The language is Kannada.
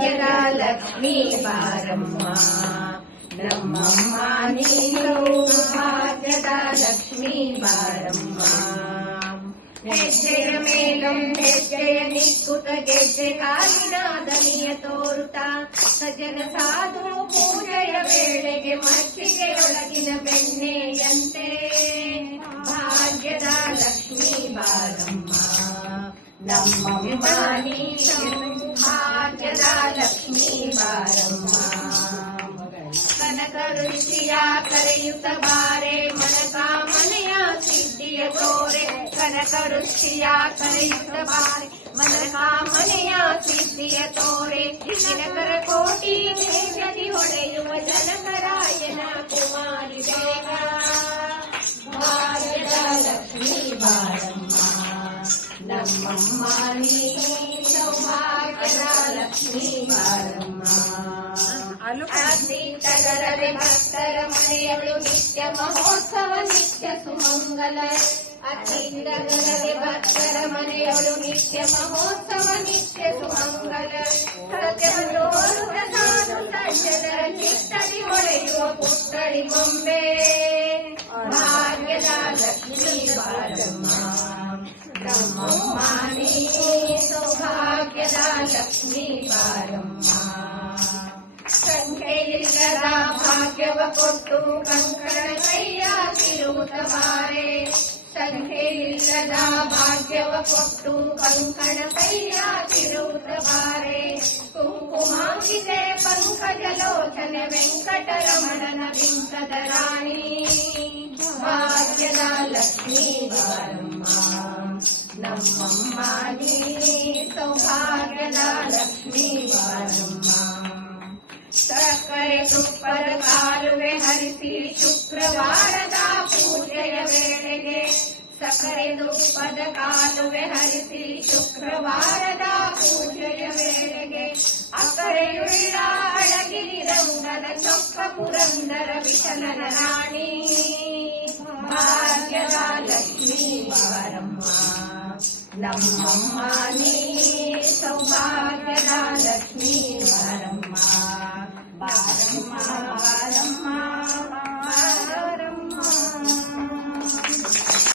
ಭಾಗ್ಯದ ಲಕ್ಷ್ಮೀ ಬಾರಮ್ಮ ನಮ್ಮಮ್ಮ ನೀನು ಭಾಗ್ಯದ ಲಕ್ಷ್ಮೀ ಬಾರಮ್ಮ. ಹೆಜ್ಜೆಯ ಮೇಲಂ ಹೆಜ್ಜೆಯ ನಿಕ್ಕುತ ಗೆಜ್ಜೆ ಕಾಲಿನ ದನಿಯ ತೋರುತ್ತ ಸಜ್ಜನ ಸಾಧು ಪೂಜೆಯ ವೇಳೆಗೆ ಮಜ್ಜಿಗೆಯೊಳಗಿನ ಬೆಣ್ಣೆಯಂತೆ ಭಾಗ್ಯದ ಲಕ್ಷ್ಮೀ ಬಾರಮ್ಮ ನಮ್ಮಮ್ಮ ನೀನು ಭಾಗ್ಯದ ಲಕ್ಷ್ಮೀ ಬಾರಮ್ಮ. ಕನಕ ಋಷಿಯ ಕರೆಯುತ್ತ ಬಾರೆ ಮನಕಾಮನೆಯ ಸಿದ್ಧಿಯ ತೋರೆ ಕನಕ ಋಷಿಯ ಕರೆಯುತ್ತ ಬಾರೆ ಮನಕಾಮನೆಯ ಸಿದ್ಧಿಯ ತೋರೆ ದಿನಕರ ಕೋಟಿ ದೇವದಿ ಹೊಳೆಯುವ ಜನಕರಾಯನ ಕುಮಾರಿ ದೇವ ಭಾಗ್ಯದ ಲಕ್ಷ್ಮೀ ಬಾರಮ್ಮ ನಮ್ಮಮ್ಮ ನೀನು ಸೌಭಾಗ್ಯದ ಲಕ್ಷ್ಮೀ ಬಾರಮ್ಮ. ಅತೀತಗರದೆ ಭಕ್ತರ ಮನೆಯಳು ನಿತ್ಯ ಮಹೋತ್ಸವ ನಿತ್ಯ ಸುಮಂಗಲ. ಅತೀತಗರದೆ ಭಕ್ತರ ಮನೆಯಳು ನಿತ್ಯ ಮಹೋತ್ಸವ ನಿತ್ಯ ಸುಮಂಗಲ. ಸತ್ಯವನ್ನು ಸಜ್ಜನರ ಚಿತ್ತಡಿ ಹೊಳೆಯುವ ಪುಟ್ಟಡಿ ಗೊಂಬೆ ಭಾಗ್ಯದ ಲಕ್ಷ್ಮೀ ಬಾರಮ್ಮ ನಮ್ಮಮ್ಮ ನೀನು ಸೌಭಾಗ್ಯದ ಲಕ್ಷ್ಮೀ ಬಾರಮ್ಮ. ಸಂಖ್ಯೆಯಿಲ್ಲದ ಭಾಗ್ಯವ ಕೊಟ್ಟು ಕಂಕಣ ಕೈಯ ತಿರುಗುತ್ತ ಬಾರೆ ಸಂಖ್ಯೆಯಿಲ್ಲದ ಭಾಗ್ಯವ ಕೊಟ್ಟು ಕಂಕಣ ಕೈಯ ತಿರುಗುತ್ತ ಬಾರೆ ಕುಂಕುಮಾಂಕಿತೆ ಪಂಕಜಲೋಚನೆ ವೆಂಕಟರಮಣನ ಬಿಂಕದ ರಾಣಿ ಭಾಗ್ಯದ ಲಕ್ಷ್ಮೀ ಬಾರಮ್ಮ ನಮ್ಮಮ್ಮ ನೀನು ಸೌಭಾಗ್ಯದ ಲಕ್ಷ್ಮೀ ಬಾರಮ್ಮ. ಸಕ್ಕರೆ ತುಪ್ಪದ ಕಾಲುವೆ ಹರಿಸಿ ಶುಕ್ರವಾರದ ಪೂಜೆಯ ವೇಳೆಗೆ ಸಕ್ಕರೆ ತುಪ್ಪದ ಕಾಲುವೆ ಹರಿಸಿ ಶುಕ್ರವಾರದ ಪೂಜೆಯ ವೇಳೆಗೆ ಅಕ್ಕರೆಯುಳ್ಳ ಅಳಗಿರಿ ರಂಗನ ಚೊಕ್ಕ ಪುರಂದರ ವಿಠಲನ ರಾಣಿ ಭಾಗ್ಯದ ಲಕ್ಷ್ಮೀ ಬಾರಮ್ಮ ನಮ್ಮಮ್ಮ ನೀನು